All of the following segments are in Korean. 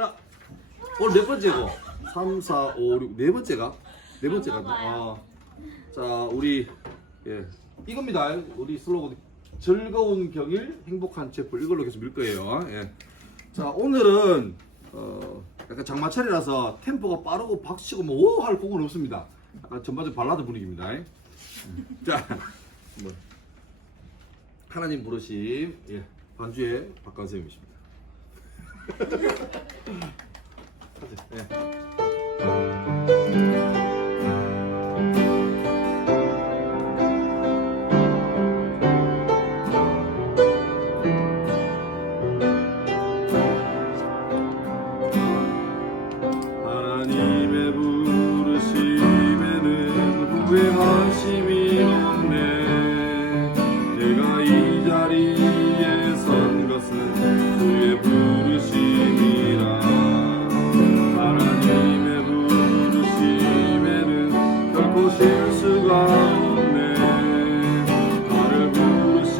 자, 오늘 몇 번째고? 3, 4, 5, 6, 네 번째가? 네 번째가. 자, 우리, 예, 이겁니다. 우리 슬로건. 즐거운 경일, 행복한 채플. 이걸로 계속 밀 거예요. 예. 자, 오늘은, 약간 장마철이라서 템포가 빠르고 박치고 뭐, 오! 할 곡은 없습니다. 약간 전반적인 발라드 분위기입니다. 자, 뭐, 하나님 부르심, 예, 반주의 박관쌤이십니다. 예. 하나님의 부르심에는 후회하심이 없네. 내가 이 자리에 선 것은 주의 부르심이라. 하나님의 부르심에는 결코 실수가 없네. 나를 부르신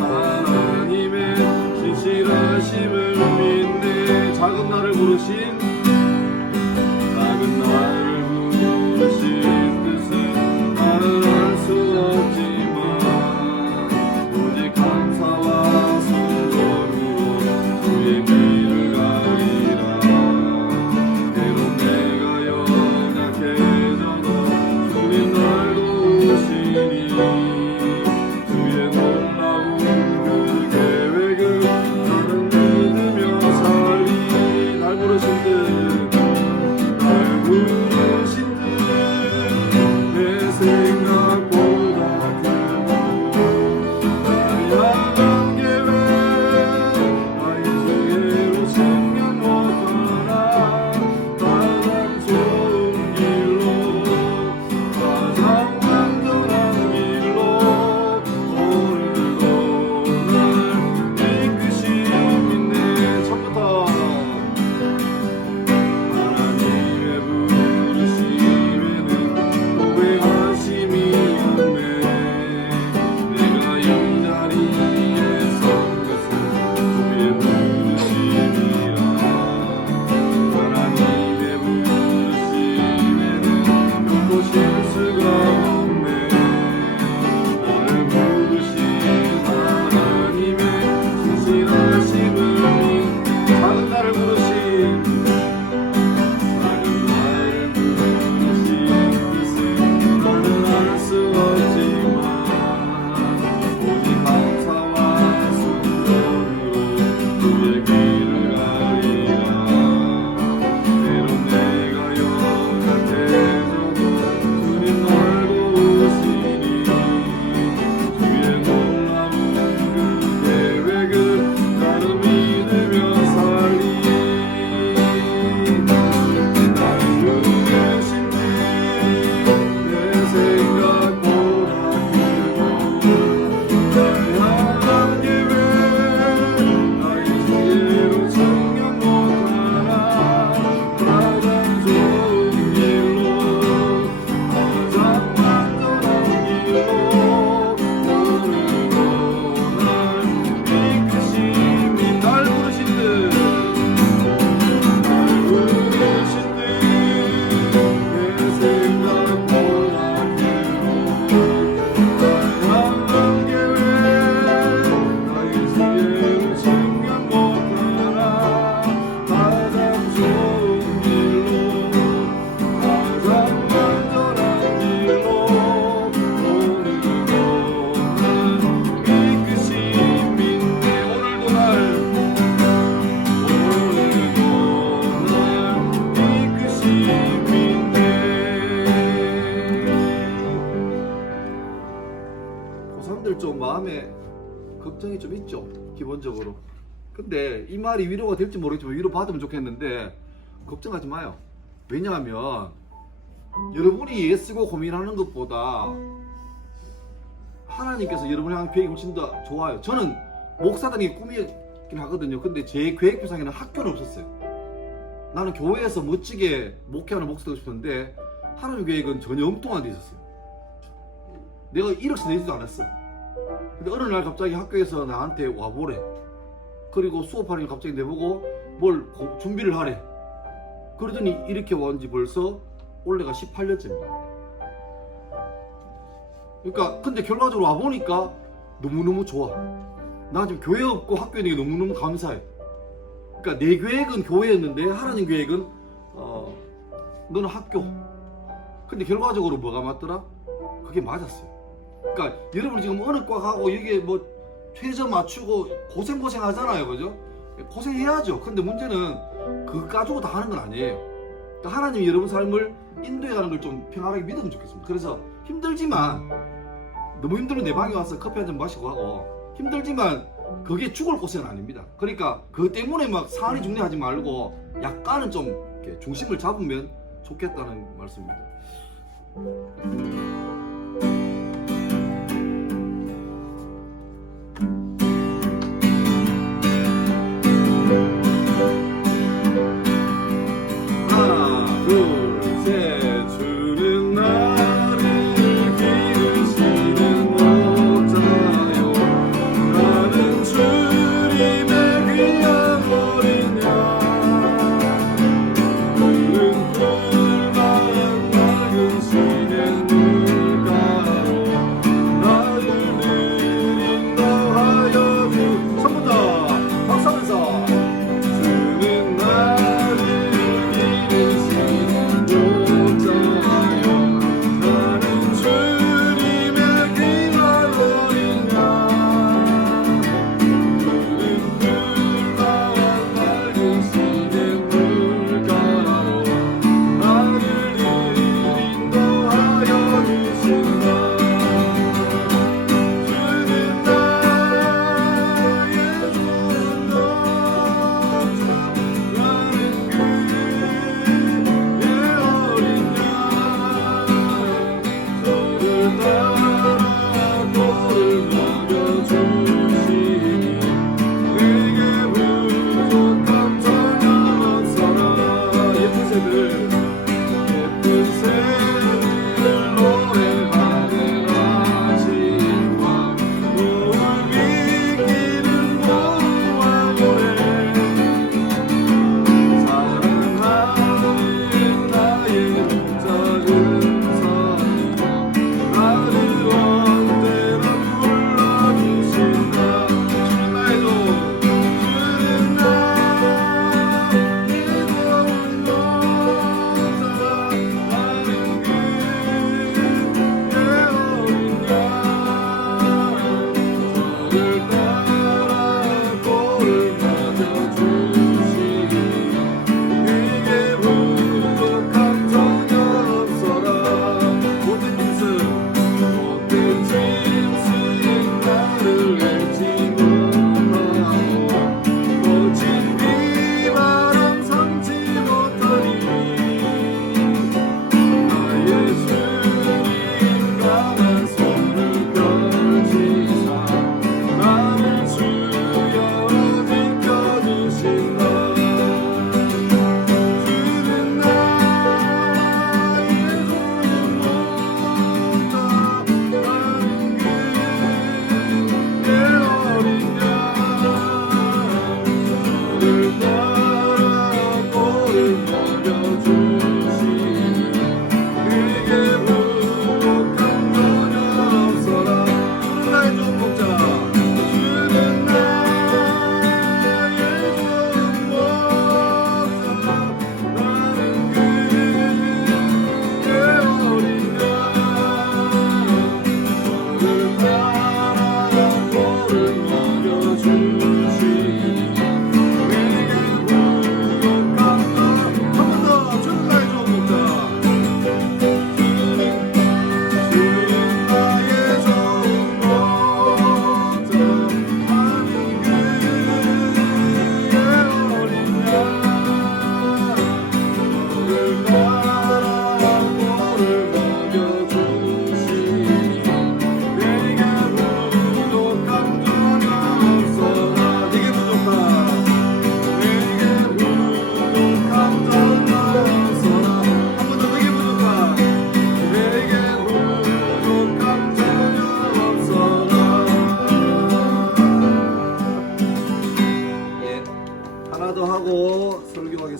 하나님의 진실하심을 믿네. 작은 나를 부르신 나를 부르신 뜻은 나는 알 수 없지만 오직 감사와 순종으로 주의 길을 가리라. 때론 내가 연약해져도 주님 날 도우시니 주의 놀라운 그 계획을 나는 믿으며 살리. 날 부르신 듯 부르신 듯 내 생각보다 크고 날 향한 계획 나의 지혜로 측면 못하나. 가장 좋은 길로 가장 완전한 길로 오늘도 날 이끄심 있네. 처음부터 고3들 좀 마음에 걱정이 좀 있죠, 기본적으로. 근데 이 말이 위로가 될지 모르겠지만 위로 받으면 좋겠는데 걱정하지 마요. 왜냐하면 여러분이 애쓰고 고민하는 것보다 하나님께서 여러분을 향한 계획이 훨씬 더 좋아요. 저는 목사단이 꿈이긴 하거든요. 근데 제 계획표상에는 학교는 없었어요. 나는 교회에서 멋지게 목회하는 목사가 되고 싶었는데 하나님 계획은 전혀 엉뚱한 데 있었어요. 내가 1억씩 내지도 않았어. 근데 어느 날 갑자기 학교에서 나한테 와보래. 그리고 수업하려니 갑자기 내보고 준비를 하래. 그러더니 이렇게 왔는지 벌써 올해가 18년째입니다. 그러니까 근데 결과적으로 와보니까 너무너무 좋아. 나 지금 교회 없고 학교에 있는 게 너무너무 감사해. 그러니까 내 계획은 교회였는데 하나님 계획은 너는 학교. 근데 결과적으로 뭐가 맞더라? 그게 맞았어요. 그러니까 여러분 지금 어느 과 가고 여기에 뭐 최저 맞추고 고생 하잖아요, 그죠? 고생해야죠. 근데 문제는 그거 가지고 다 하는 건 아니에요. 그러니까 하나님이 여러분 삶을 인도해가는 걸 좀 평안하게 믿으면 좋겠습니다. 그래서 힘들지만 너무 힘들면 내 방에 와서 커피 한 잔 마시고 하고 힘들지만 그게 죽을 고생은 아닙니다. 그러니까 그것 때문에 막 사안이 중요하지 말고 약간은 좀 이렇게 중심을 잡으면 좋겠다는 말씀입니다. 하나, 둘, 셋. 주는 나를 기르시는 목자요. 나는 주님의 귀한 어린 양. 푸른 풀만 맑은 시냇 물.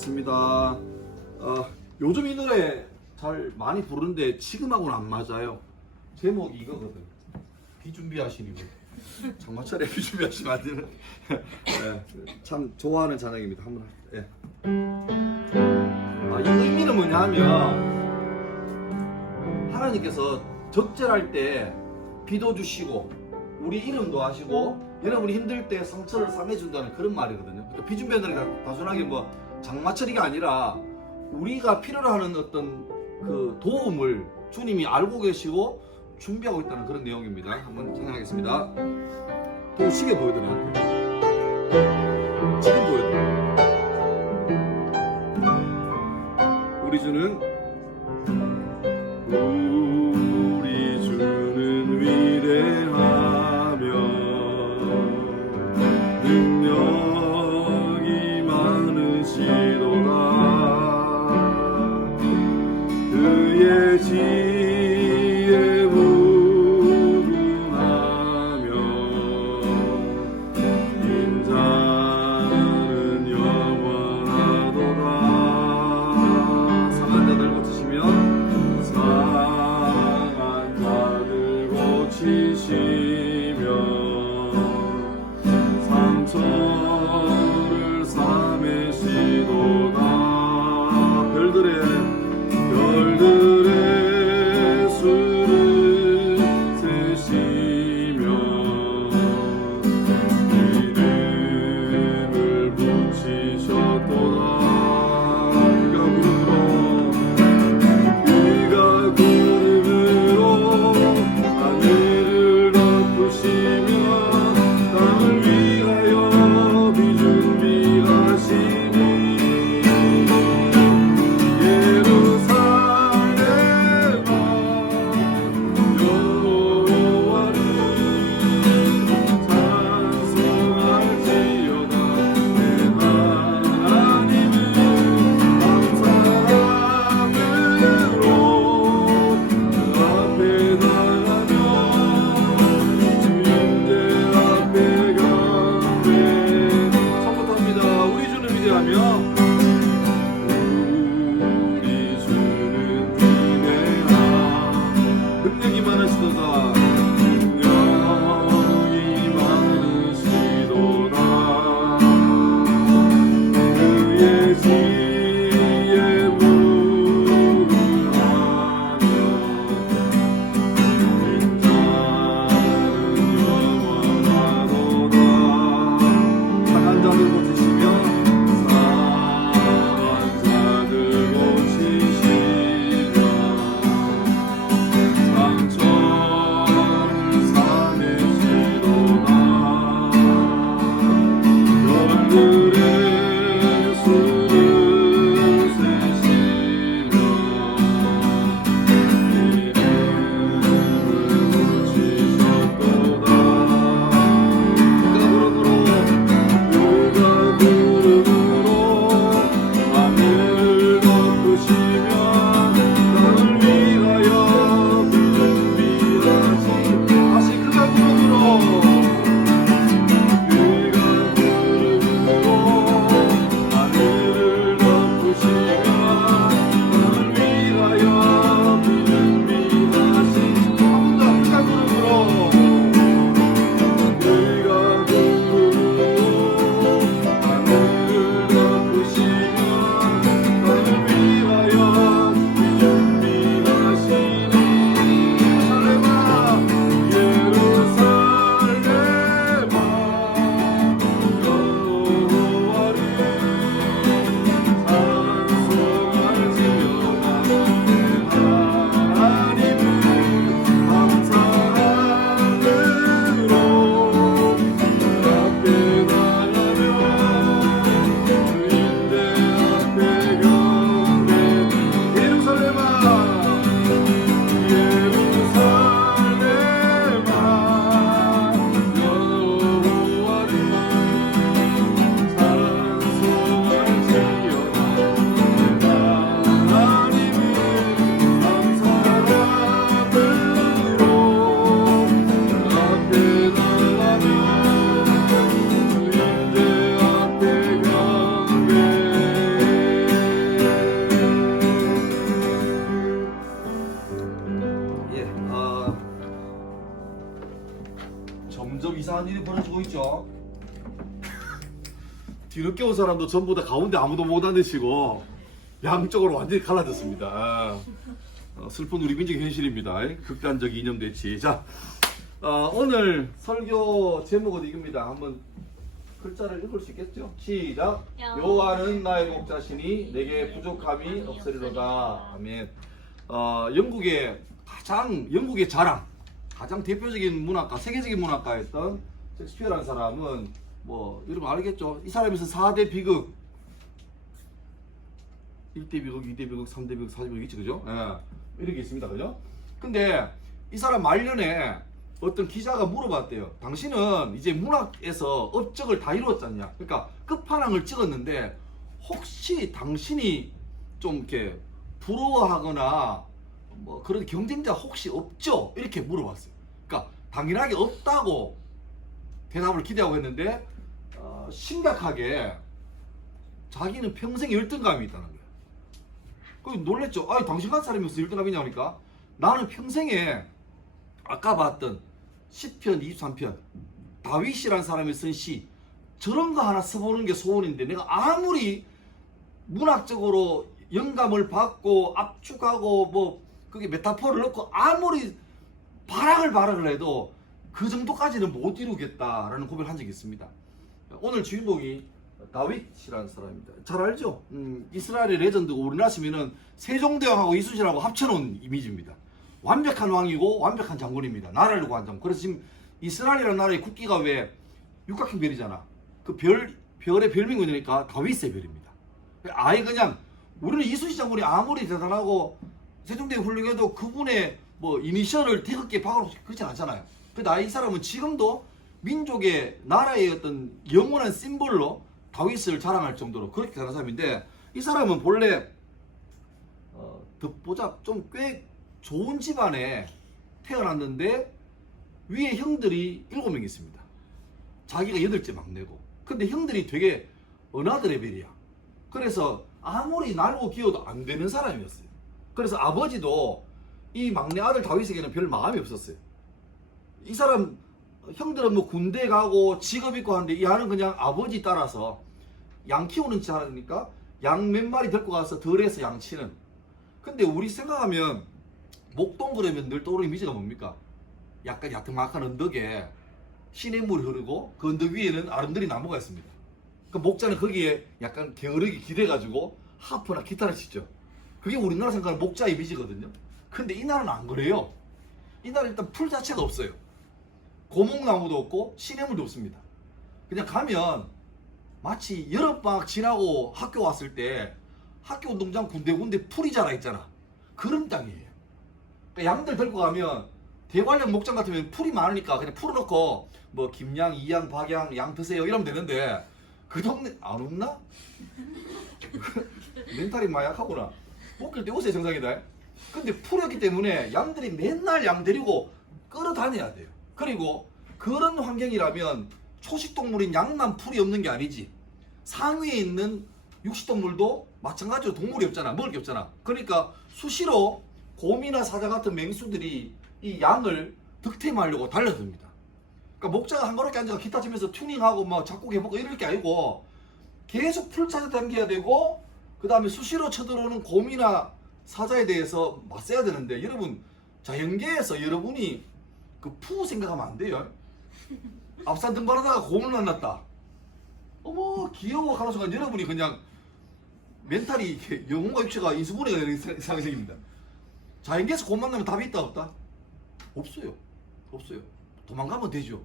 고맙습니다. 요즘 이 노래 잘 많이 부르는데 지금하고는 안 맞아요. 제목이 이거거든. 비준비하시니 장마철에 비준비하시면 안 되는. 예, 참 좋아하는 찬양입니다. 한번 예. 이 의미는 뭐냐면 하나님께서 적절할 때 비도 주시고 우리 이름도 하시고 여러분이 힘들 때 상처를 싸매준다는 그런 말이거든요. 그러니까 비준비한다는 게 단순하게 뭐 장마철이가 아니라 우리가 필요로 하는 어떤 그 도움을 주님이 알고 계시고 준비하고 있다는 그런 내용입니다. 한번 생각하겠습니다. 또 시계 보여드려요. 지금 보여드려요. 우리 주는 위대하며 능력이 많으시도다. 그의 지혜 무궁하며 인자는 영원하도다. 상한 자들 고치시며 상한 자들 고치시며 상처를 싸매시도다. 별들의 뒤늦게 온 사람도 전부 다 가운데 아무도 못 앉으시고 양쪽으로 완전히 갈라졌습니다. 슬픈 우리 민족의 현실입니다. 극단적 이념 대치. 자, 오늘 설교 제목은 이겁니다. 한번 글자를 읽을 수 있겠죠? 시작. 여호와는 나의 목자시니 내게 부족함이 없으리로다. 아멘. 영국의 자랑, 가장 대표적인 문학가, 세계적인 문학가였던 셰익스피어라는 사람은 뭐 여러분 알겠죠? 이 사람에서 4대 비극, 1대 비극, 2대 비극, 3대 비극, 4대 비극 있지, 그죠? 예, 이런 게 있습니다, 그죠? 근데 이 사람 말년에 어떤 기자가 물어봤대요. 당신은 이제 문학에서 업적을 다 이루었잖냐? 그러니까 끝판왕을 찍었는데 혹시 당신이 좀 이렇게 부러워하거나 뭐 그런 경쟁자 혹시 없죠? 이렇게 물어봤어요. 그러니까 당연하게 없다고 대답을 기대하고 했는데 심각하게 자기는 평생 열등감이 있다는 거예요. 그래서 놀랬죠. 아니 당신 같은 사람이 무슨 열등감이냐 하니까 나는 평생에 아까 봤던 시편 23편 다윗이라는 사람이 쓴 시 저런 거 하나 써보는 게 소원인데 내가 아무리 문학적으로 영감을 받고 압축하고 뭐 그게 메타포를 넣고 아무리 발악을 해도 그 정도까지는 못 이루겠다라는 고백을 한 적이 있습니다. 오늘 주인공이 다윗이라는 사람입니다. 잘 알죠? 이스라엘의 레전드고 우리나라 치면은 세종대왕하고 이순신하고 합쳐놓은 이미지입니다. 완벽한 왕이고 완벽한 장군입니다. 나라를 구한 장군. 그래서 지금 이스라엘이라는 나라의 국기가 왜 육각형 별이잖아. 그 별의 별명이니까 다윗의 별입니다. 아예 그냥 우리는 이순신 장군이 아무리 대단하고 세종대왕 훌륭해도 그분의 뭐 이니셜을 태극기에 박아놓고 그렇지 않잖아요. 근데 이 사람은 지금도 민족의 나라의 어떤 영원한 심볼로 다윗을 자랑할 정도로 그렇게 대단한 사람인데 이 사람은 본래 듣보자 좀 꽤 좋은 집안에 태어났는데 위에 형들이 7명 있습니다. 자기가 8째 막내고. 근데 형들이 되게 어나더 레벨이야. 그래서 아무리 날고 기어도 안 되는 사람이었어요. 그래서 아버지도 이 막내 아들 다윗에게는 별 마음이 없었어요. 이 사람 형들은 뭐 군대 가고 직업 있고 하는데 이 아는 그냥 아버지 따라서 양 키우는 지 하니까 양 몇 마리 데리고 가서 덜해서 양치는. 근데 우리 생각하면 목동 그러면 늘 떠오르는 이미지가 뭡니까? 약간 야트막한 언덕에 시냇물이 흐르고 그 언덕 위에는 아름드리 나무가 있습니다. 그 목자는 거기에 약간 게으르게 기대가지고 하프나 기타를 치죠. 그게 우리나라 생각하는 목자 이미지거든요. 근데 이 나라는 안 그래요. 이 나라는 일단 풀 자체가 없어요. 고목나무도 없고 시냇물도 없습니다. 그냥 가면 마치 여름방학 지나고 학교 왔을 때 학교 운동장 군데군데 풀이 자라있잖아. 그런 땅이에요. 그러니까 양들 데리고 가면 대관령 목장 같으면 풀이 많으니까 그냥 풀어놓고 뭐 김양, 이양, 박양, 양 드세요 이러면 되는데 그 동네 안 웃나? 멘탈이 많이 약하구나. 목길 때 오세요 정상이다. 근데 풀이었기 때문에 양들이 맨날 양 데리고 끌어다녀야 돼요. 그리고 그런 환경이라면 초식동물인 양만 풀이 없는 게 아니지. 상위에 있는 육식동물도 마찬가지로 동물이 없잖아. 먹을 게 없잖아. 그러니까 수시로 곰이나 사자 같은 맹수들이 이 양을 득템하려고 달려듭니다. 그러니까 목자가 한가롭게 앉아서 기타 치면서 튜닝하고 막 작곡해보고 이럴 게 아니고 계속 풀 찾아다녀야 되고 그 다음에 수시로 쳐들어오는 곰이나 사자에 대해서 맞서야 되는데 여러분 자연계에서 여러분이 그 푸 생각하면 안 돼요. 앞산 등반하다가 곰을 만났다. 어머 귀여워 하는 순간 여러분이 그냥 멘탈이 이렇게 영혼과 육체가 인수분해가 되는 상황이 생깁니다. 자연계에서 곰 만나면 답이 있다 없다? 없어요. 없어요. 도망가면 되죠.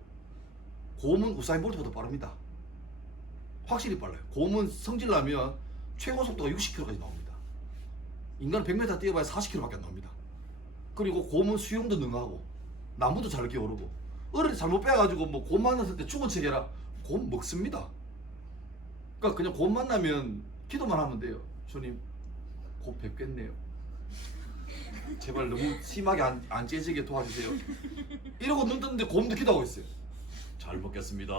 곰은 우사인 볼트보다 빠릅니다. 확실히 빨라요. 곰은 성질나면 최고 속도가 60km까지 나옵니다. 인간은 100m 뛰어봐야 40km밖에 안 나옵니다. 그리고 곰은 수영도 능하고 나무도 잘 기어오르고 어릴 때 잘못 빼가지고 뭐 곰 만났을 때 죽은 척해라. 곰 먹습니다. 그러니까 그냥 곰 만나면 기도만 하면 돼요. 주님 곧 뵙겠네요. 제발 너무 심하게 안 째지게 도와주세요. 이러고 눈 뜨는데 곰도 기도하고 있어요. 잘 먹겠습니다.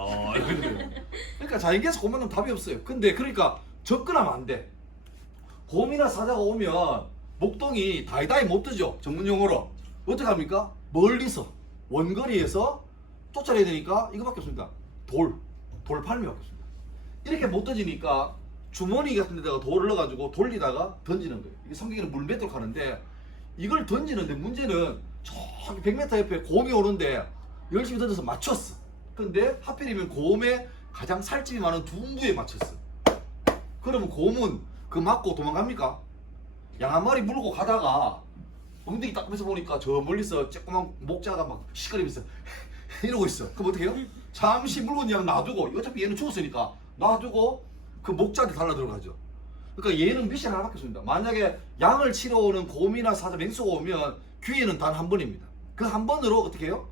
그러니까 자연계에서 곰 만나면 답이 없어요. 근데 그러니까 접근하면 안 돼. 곰이나 사자가 오면 목동이 다이다이 못 뜨죠. 전문용어로. 어떻게 합니까? 멀리서 원거리에서 쫓아내야 되니까 이거밖에 없습니다. 돌팔매밖에 없습니다. 이렇게 못 던지니까 주머니 같은 데다가 돌을 넣어가지고 돌리다가 던지는 거예요. 이게 성경에는 물 맺도록 하는데 이걸 던지는데 문제는 저기 100m 옆에 곰이 오는데 열심히 던져서 맞췄어. 근데 하필이면 곰의 가장 살집이 많은 둔부에 맞췄어. 그러면 곰은 그 맞고 도망갑니까? 양 한 마리 물고 가다가 엉덩이 딱 하면서 보니까 저 멀리서 조그만 목자가 막 시끄러면서 이러고 있어. 그럼 어떻게 해요? 잠시 물건 양 놔두고 어차피 얘는 죽었으니까 놔두고 그 목자한테 달라 들어가죠. 그러니까 얘는 미션 하나밖에 없습니다. 만약에 양을 치러 오는 곰이나 사자, 맹수가 오면 기회는 단 한 번입니다. 그 한 번으로 어떻게 해요?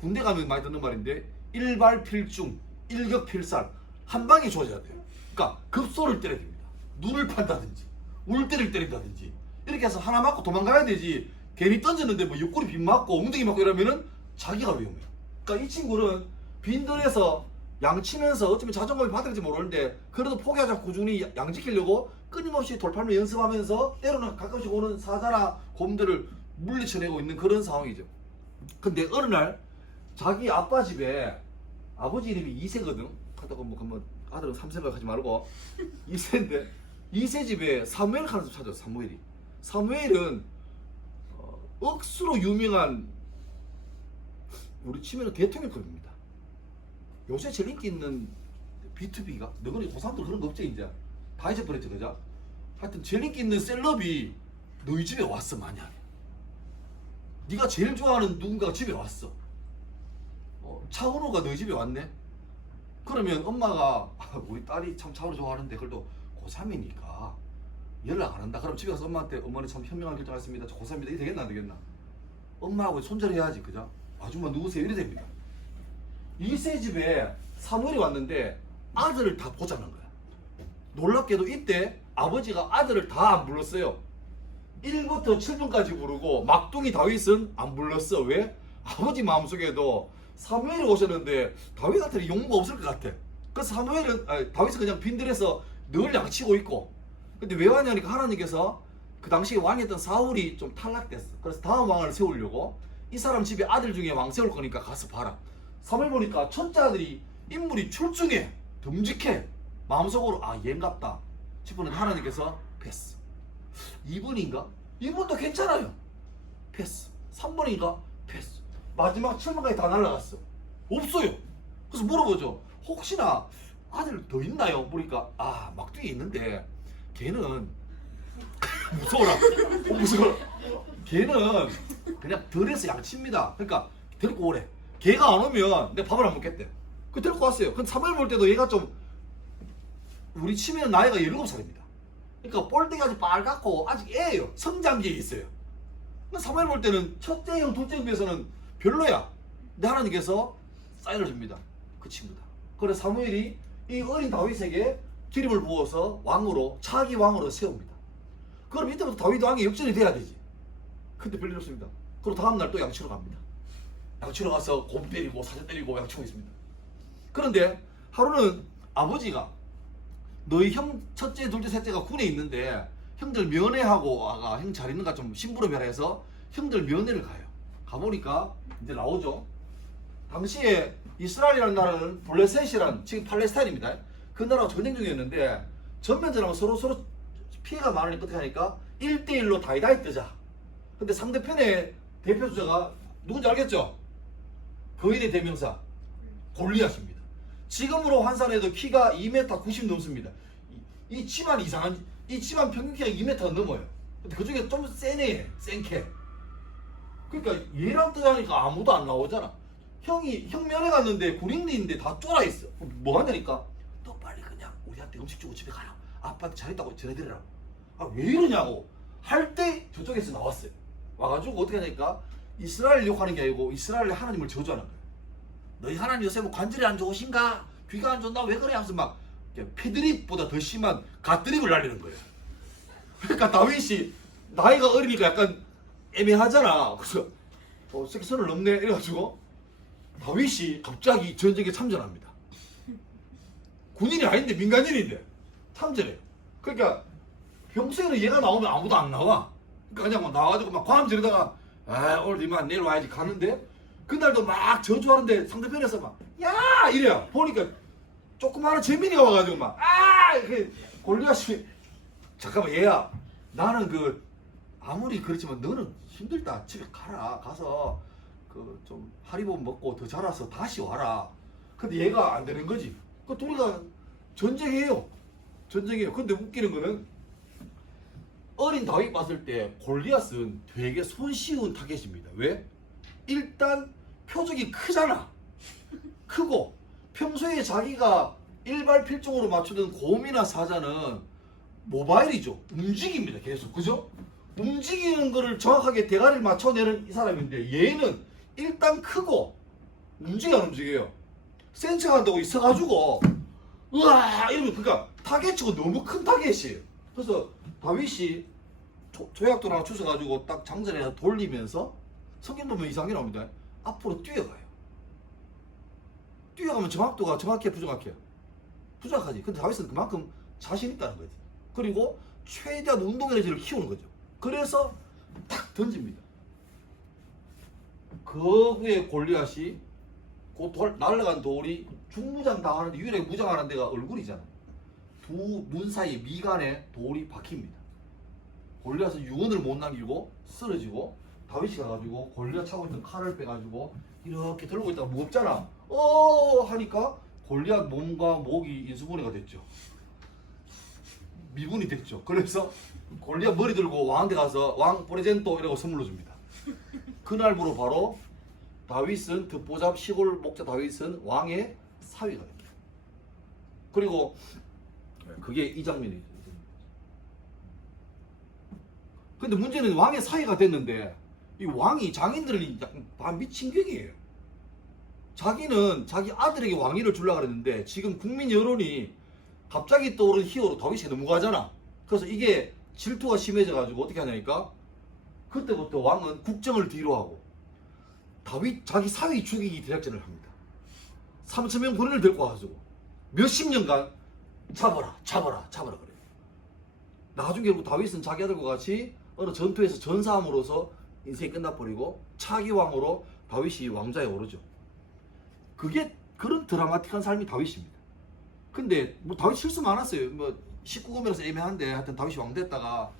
군대 가면 많이 듣는 말인데 일발필중, 일격필살 한 방에 주어져야 돼요. 그러니까 급소를 때려야 됩니다. 눈을 판다든지 울대를 때린다든지 이렇게 해서 하나 맞고 도망가야 되지. 괜히 던졌는데 뭐 옆구리 빗 맞고 엉덩이 맞고 이러면은 자기가 위험해요. 그러니까 이 친구는 빈들에서 양 치면서 어쩌면 자존감이 바닥일지 모르는데 그래도 포기하지 않고 꾸준히 양 지키려고 끊임없이 돌팔매 연습하면서 때로는 가끔씩 오는 사자나 곰들을 물리쳐내고 있는 그런 상황이죠. 근데 어느 날 자기 아빠 집에 아버지 이름이 이세거든. 하다가 뭐 그러면 아들은 삼세가 하지 말고 이세인데 이세 집에 사무엘 하는 사람 찾아요. 사무엘이. 사무엘은 억수로 유명한 우리 치면은 대통령급입니다. 요새 제일 인기 있는 B2B가 너희는 고3들 그런 거 없지 이제 다 잊어버렸지 그죠? 하여튼 제일 인기 있는 셀럽이 너희 집에 왔어. 만약에 네가 제일 좋아하는 누군가가 집에 왔어. 차은우가 너희 집에 왔네? 그러면 엄마가 우리 딸이 참 차은우 좋아하는데 그래도 고3이니까 연락 안 한다. 그럼 집에 가서 엄마한테 어머니 참 현명한 결정했습니다. 저 고3입니다. 이게 되겠나 안 되겠나? 엄마하고 손절해야지 그죠? 아줌마 누구세요? 이래 됩니다. 이세 집에 사무엘이 왔는데 아들을 다 보자는 거야. 놀랍게도 이때 아버지가 아들을 다 안 불렀어요. 1부터 7분까지 부르고 막둥이 다윗은 안 불렀어. 왜? 아버지 마음속에도 사무엘이 오셨는데 다윗한테는 용무가 없을 것 같아. 그래서 다윗은 그냥 빈들에서 늘 양치고 있고. 근데 왜 왔냐니까 하나님께서 그 당시에 왕이었던 사울이 좀 탈락됐어. 그래서 다음 왕을 세우려고 이 사람 집에 아들 중에 왕 세울 거니까 가서 봐라. 사무엘 보니까 첫째 아들이 인물이 출중해, 듬직해. 마음속으로 아 얘인갑다 싶었는데 하나님께서 패스. 2번인가? 2번도 괜찮아요. 패스. 3번인가? 패스. 마지막 7번까지 다 날라갔어. 없어요. 그래서 물어보죠. 혹시나 아들 더 있나요? 보니까 아 막둥이 있는데 걔는 무서워라. 무서워라. 걔는 그냥 덜해서 양치입니다. 그러니까 데리고 오래. 걔가 안 오면 내가 밥을 안 먹겠대. 그 데리고 왔어요. 근데 사무엘 볼 때도 얘가 좀 우리 치면 나이가 17살입니다. 그러니까 볼때가 아직 빨갛고 아직 애예요. 성장기에 있어요. 사무엘 볼 때는 첫째 형, 둘째 형 비해서는 별로야. 근데 하나님께서 사인을 줍니다. 그 친구다. 그래서 사무엘이 이 어린 다윗에게 기름을 부어서 왕으로 차기 왕으로 세웁니다. 그럼 이때부터 다윗 왕이 역전이 돼야 되지. 근데 별일 없습니다. 그리고 다음날 또 양치러 갑니다. 양치러 가서 곰 때리고 사자 때리고 양치고 있습니다. 그런데 하루는 아버지가 너희 형 첫째, 둘째, 셋째가 군에 있는데 형들 면회하고 아가 형 잘 있는가 좀 심부름해서 형들 면회를 가요. 가보니까 이제 나오죠. 당시에 이스라엘이라는 나라는 블레셋이란 지금 팔레스타인입니다. 그 나라가 전쟁 중이었는데 전면전하면 서로 피해가 많으니까 어떻게 하니까 1대1로 다이다이 뜨자. 근데 상대편의 대표 주자가 누군지 알겠죠? 거인의 대명사 골리앗입니다. 지금으로 환산해도 키가 2m 90 넘습니다. 이 치만 이상한 이 치만 평균 키가 2m가 넘어요. 근데 그 중에 좀 센 애, 센 캐. 그러니까 얘랑 뜨자니까 아무도 안 나오잖아. 형 면회 갔는데 군인인데 다 쫄아 있어. 뭐 하냐니까 너 빨리 그냥 우리한테 음식 주고 집에 가라. 아빠한테 잘했다고 전해드리라고. 아 왜 이러냐고 할 때 저쪽에서 나왔어요. 와가지고 어떻게 하니까 이스라엘 욕하는 게 아니고 이스라엘의 하나님을 저주하는 거예요. 너희 하나님 요새 뭐 관절이 안 좋으신가? 귀가 안 좋나? 왜 그래? 하면서 막 패드립보다 더 심한 갓드립을 날리는 거예요. 그러니까 다윗이 나이가 어리니까 약간 애매하잖아. 그래서 새끼 선을 넘네 이래가지고 다윗이 갑자기 전쟁에 참전합니다. 군인이 아닌데 민간인인데 참전해요. 그러니까 평소에는 얘가 나오면 아무도 안 나와. 그러니까 그냥 막 나와가지고 막 과음 지르다가 아 오늘 이만 내일 와야지 가는데 그날도 막 저주하는데 상대편에서 막 야 이래요. 보니까 조그마한 재민이가 와가지고 이렇게 골리앗이 잠깐만 얘야 나는 아무리 그렇지만 너는 힘들다 집에 가서 좀 하리보 먹고 더 자라서 다시 와라. 근데 얘가 안 되는 거지. 둘이가 전쟁해요. 근데 웃기는 거는 어린 다윗 봤을 때 골리앗은 되게 손쉬운 타겟입니다. 왜? 일단 표적이 크잖아. 크고 평소에 자기가 일발필종으로 맞추던 곰이나 사자는 모바일이죠. 움직입니다. 계속. 그죠? 움직이는 거를 정확하게 대가리를 맞춰내는 이 사람인데 얘는 일단 크고 안 움직여요. 센스가 한다고 있어가지고 으아 이러면 그러니까 타겟치고 너무 큰 타겟이에요. 그래서 다윗이 조약돌 하나 주워가지고 딱 장전해서 돌리면서 성경 보면 이상하게 나옵니다. 앞으로 뛰어가요. 뛰어가면 정확도가 정확해 부정확해요? 부정확하지. 근데 다윗은 그만큼 자신 있다는 거지. 그리고 최대한 운동 에너지를 키우는 거죠. 그래서 탁 던집니다. 그 후에 골리앗이 날아간 돌이 중무장 당하는데 유일하게 무장하는 데가 얼굴이잖아. 두 눈 사이 미간에 돌이 박힙니다. 골리앗은 유언을 못 남기고 쓰러지고 다윗이 가가지고 골리앗 차고 있는 칼을 빼가지고 이렇게 들고 있다가 무겁잖아. 하니까 골리앗 몸과 목이 인수분해가 됐죠. 미분이 됐죠. 그래서 골리앗 머리 들고 왕한테 가서 왕 프레젠토 이라고 선물로 줍니다. 그날부로 바로 다윗은 듣보잡 시골 목자 다윗은 왕의 사위가 됩니다. 그리고 그게 이 장면이죠. 근데 문제는 왕의 사위가 됐는데 이 왕이 장인들은 약간 미친 격이에요. 자기는 자기 아들에게 왕위를 주려고 그랬는데 지금 국민 여론이 갑자기 떠오른 히어로 다윗이 넘어가잖아. 그래서 이게 질투가 심해져 가지고 어떻게 하냐니까 그때부터 왕은 국정을 뒤로 하고 다윗 자기 사위 죽이기 대작전을 합니다. 3,000명 군인을 데리고 와가지고 몇십 년간 잡아라 그래요. 나중에 결국 다윗은 자기 아들과 같이 어느 전투에서 전사함으로써 인생이 끝나버리고 차기 왕으로 다윗이 왕좌에 오르죠. 그게 그런 드라마틱한 삶이 다윗입니다. 근데 다윗 실수 많았어요. 19금이라서 애매한데 하여튼 다윗이 왕 됐다가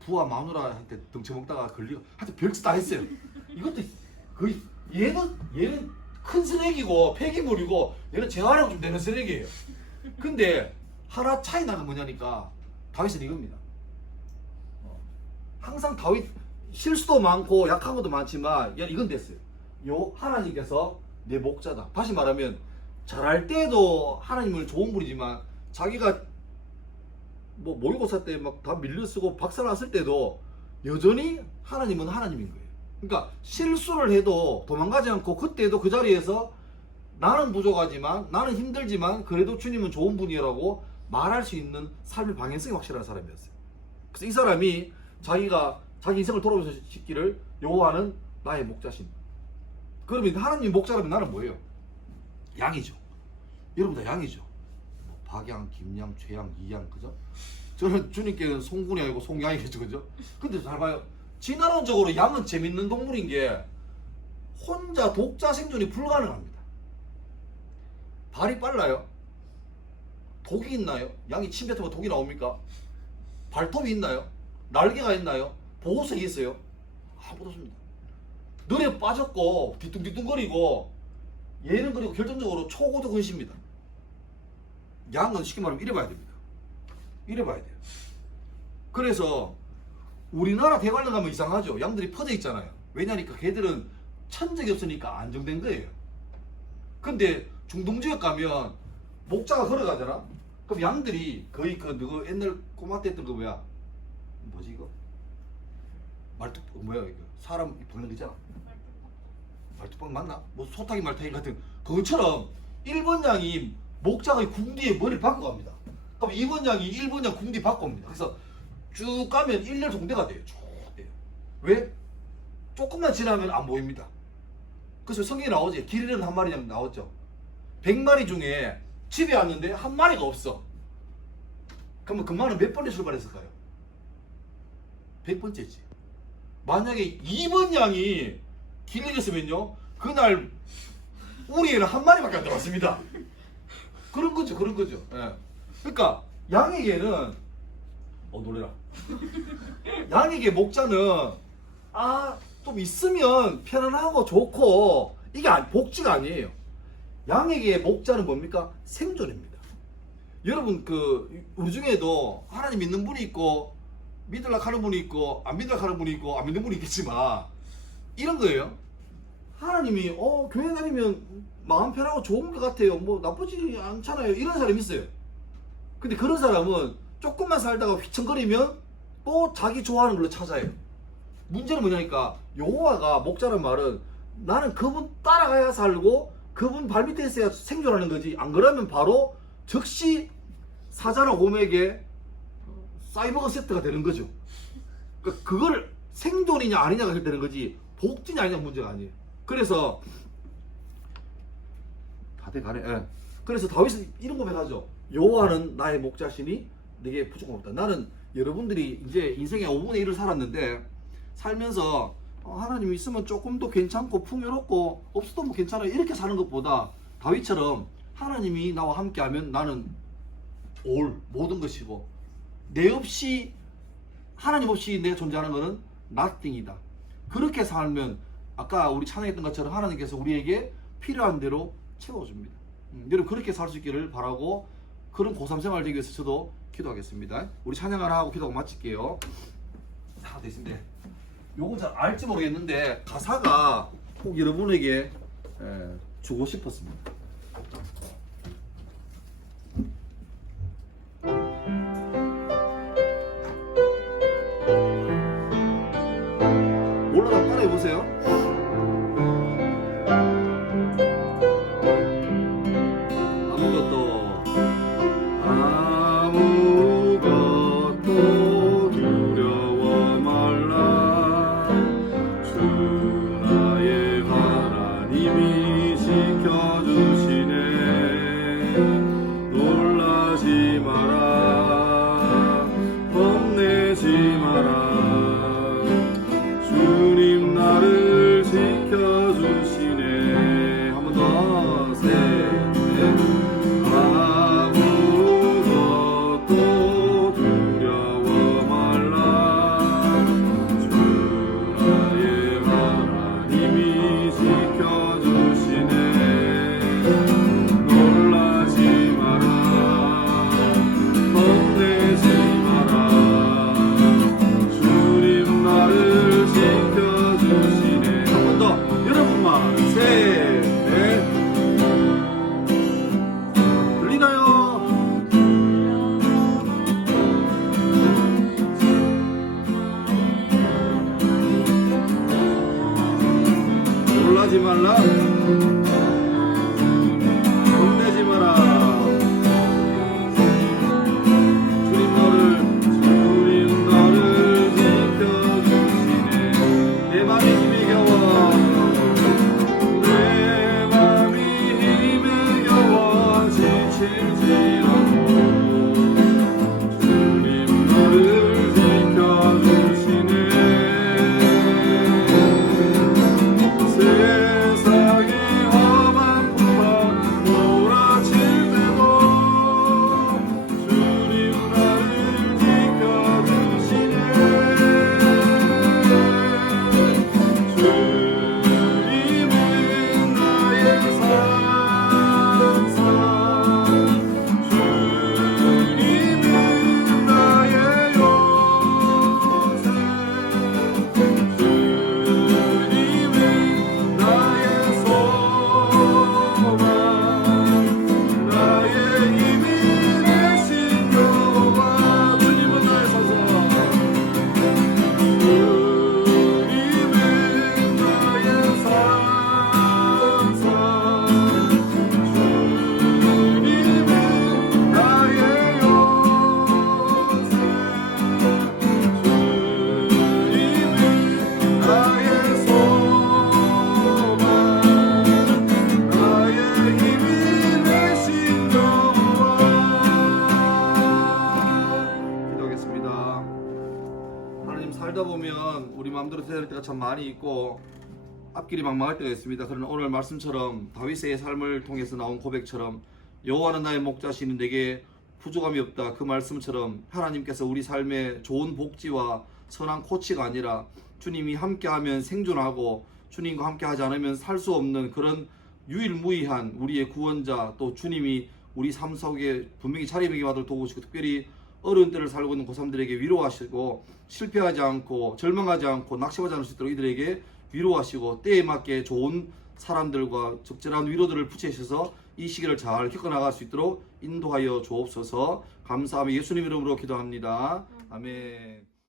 부하 마누라한테 덩쳐먹다가 걸리고 하여튼 별짓 다 했어요. 이것도 거의 얘는 큰 쓰레기고 폐기물이고 얘는 재활용 좀 되는 쓰레기예요. 근데 하나 차이 나는 뭐냐니까 다윗은 이겁니다. 항상 다윗 실수도 많고 약한 것도 많지만 이건 됐어요. 하나님께서 내 목자다. 다시 말하면 잘할 때도 하나님을 좋은 분이지만 자기가 모의고사 때 막 다 밀려쓰고 박살났을 때도 여전히 하나님은 하나님인 거예요. 그러니까 실수를 해도 도망가지 않고 그때도 그 자리에서 나는 부족하지만 나는 힘들지만 그래도 주님은 좋은 분이라고 말할 수 있는 삶의 방향성이 확실한 사람이었어요. 그래서 이 사람이 자기가 자기 인생을 돌아보면서 싶기를 여호와는 나의 목자신. 그러면 하나님 목자라면 나는 뭐예요? 양이죠. 여러분 다 양이죠. 박양, 김양, 최양, 이양 그죠? 저는 주님께는 송군이 아니고 송양이겠죠, 그죠? 근데 잘 봐요. 진화론적으로 양은 재밌는 동물인 게 혼자 독자 생존이 불가능합니다. 발이 빨라요. 독이 있나요? 양이 침 뱉으면 독이 나옵니까? 발톱이 있나요? 날개가 있나요? 보호색이 있어요? 아무것도 없습니다. 늘에 빠졌고 뒤뚱뒤뚱거리고 얘는 그리고 결정적으로 초고도 근시입니다. 양은 쉽게 말하면 이래 봐야 됩니다. 이래 봐야 돼요. 그래서 우리나라 대관령 가면 이상하죠. 양들이 퍼져 있잖아요. 왜냐니까 걔들은 천적이 없으니까 안정된 거예요. 근데 중동 지역 가면 목자가 걸어가잖아. 그럼 양들이 거의 누구 옛날 꼬마 때 했던 거 뭐지 이거? 말뚝 뭐야 이거? 사람 박는 거 있잖아. 말뚝박 맞나? 소타기 말타기 같은 그것처럼 1번 양이 목자가 궁디에 머리를 바꿔 갑니다. 그럼 2번 양이 1번 양 궁디 바꿔 옵니다. 그래서 쭉 가면 1년 동대가 돼요. 쭉 돼요. 왜? 조금만 지나면 안 보입니다. 그래서 성경에 나오지. 길 잃은 한 마리 양 나왔죠. 100마리 중에 집에 왔는데 한 마리가 없어. 그러면 그 말은 몇 번에 출발했을까요? 100번째지. 만약에 2번 양이 길 잃었으면요, 그날 우리에는 한 마리밖에 안 들어왔습니다. 그런 거죠, 그런 거죠. 예. 그러니까 양에게는 놀래라. 양에게 목자는 좀 있으면 편안하고 좋고 이게 복지가 아니에요. 양에게 목자는 뭡니까? 생존입니다. 여러분 우리 중에도 하나님 믿는 분이 있고 믿으려고 하는 분이 있고 안 믿으려고 하는 분이 있고 안 믿는 분이 있겠지만 이런 거예요. 하나님이 교회 다니면 마음 편하고 좋은 것 같아요. 뭐 나쁘지 않잖아요. 이런 사람이 있어요. 근데 그런 사람은 조금만 살다가 휘청거리면 또 자기 좋아하는 걸로 찾아요. 문제는 뭐냐니까 여호와가 목자란 말은 나는 그분 따라가야 살고 그분 발밑에 있어야 생존하는 거지. 안 그러면 바로 즉시 사자나 곰에게 사이버거 세트가 되는 거죠. 그러니까 그걸 생존이냐 아니냐가 되는 거지 복지냐 아니냐 문제가 아니에요. 그래서 다들 가네. 예. 그래서 다윗은 이런 고백하죠. 여호와는 나의 목자시니 내게 부족함 없다. 나는 여러분들이 이제 인생의 5분의 1을 살았는데 살면서 하나님이 있으면 조금 더 괜찮고 풍요롭고 없어도 뭐 괜찮아요 이렇게 사는 것보다 다윗처럼 하나님이 나와 함께하면 나는 모든 것이고 내 없이 하나님 없이 내가 존재하는 것은 nothing이다. 그렇게 살면 아까 우리 찬양했던 것처럼 하나님께서 우리에게 필요한 대로 채워줍니다. 여러분 그렇게 살 수 있기를 바라고 그런 고3 생활 되기 위해서 저도 기도하겠습니다. 우리 찬양을 하고 기도하고 마칠게요. 다 됐습니다. 요거 잘 알지 모르겠는데 가사가 꼭 여러분에게 주고 싶었습니다. 몰라 다 따라해보세요. 아무것도 두려워 말라. 주 나의 하나님이 지켜주시네. 놀라지 마라. 겁내지 마라. 주님 나를 지켜주시네. 한 번 더 세. 아무것도 두려워 말라. 주 나의 하나님이 지켜주시네. 놀라지 마라. 겁내지 마라. 주님 나를 지켜주시네. 한 번 더 여러분만 셋, 넷. 들리나요? 놀라지 말라. 겁내지 마라. 주님 너를 지켜주시네. 내 맘이 힘에 겨워. 내 맘이 힘에 겨워 지칠지라도 주님 너를 지켜주시네. 세상이 험한 풍파 몰아칠 때도 주님 나를 지켜주시네. 주님은 나의 산산. 주님은 나의 요새. 주님은 나의 소망. 나의 힘이 되신 여호와. 주님은 나의 산산. 주님은 나의 산산. 주님은 나의 요새. 주님은 나의 소망. 나의 힘이 되신 여호와. 기도하겠습니다. 하나님 살다 보면 우리 마음대로 되는 때가 참 많이 있고 앞길이 막막할 때가 있습니다. 그러나 오늘 말씀처럼 다윗의 삶을 통해서 나온 고백처럼 여호와는 나의 목자시니 내게 부족함이 없다. 그 말씀처럼 하나님께서 우리 삶에 좋은 복지와 선한 코치가 아니라 주님이 함께하면 생존하고 주님과 함께하지 않으면 살 수 없는 그런 유일무이한 우리의 구원자, 또 주님이 우리 삶 속에 분명히 자리매김 하도록 도우시고 특별히 어려운 때를 살고 있는 고3들에게 위로하시고 실패하지 않고 절망하지 않고 낙심하지 않을 수 있도록 이들에게 위로하시고 때에 맞게 좋은 사람들과 적절한 위로들을 붙이셔서 이 시기를 잘 겪어나갈 수 있도록 인도하여 주옵소서. 감사하며 예수님 이름으로 기도합니다. 아멘.